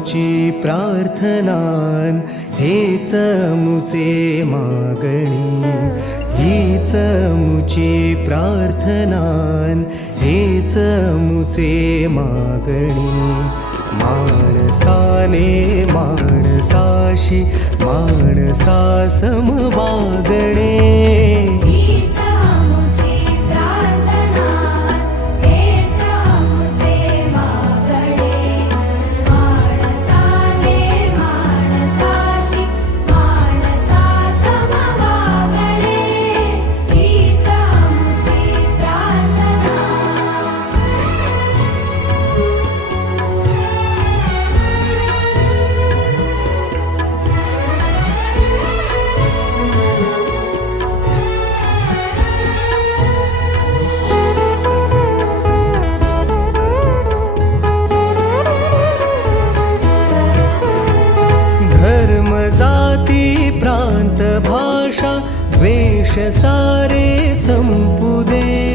मुची प्रार्थनान हेच मुचे मागणी हीच मुची प्रार्थनान हेच मुचे मागणी माणसाने माणसाशी माणसा सम वागणे प्रांत भाषा द्वेष सारे संपुदे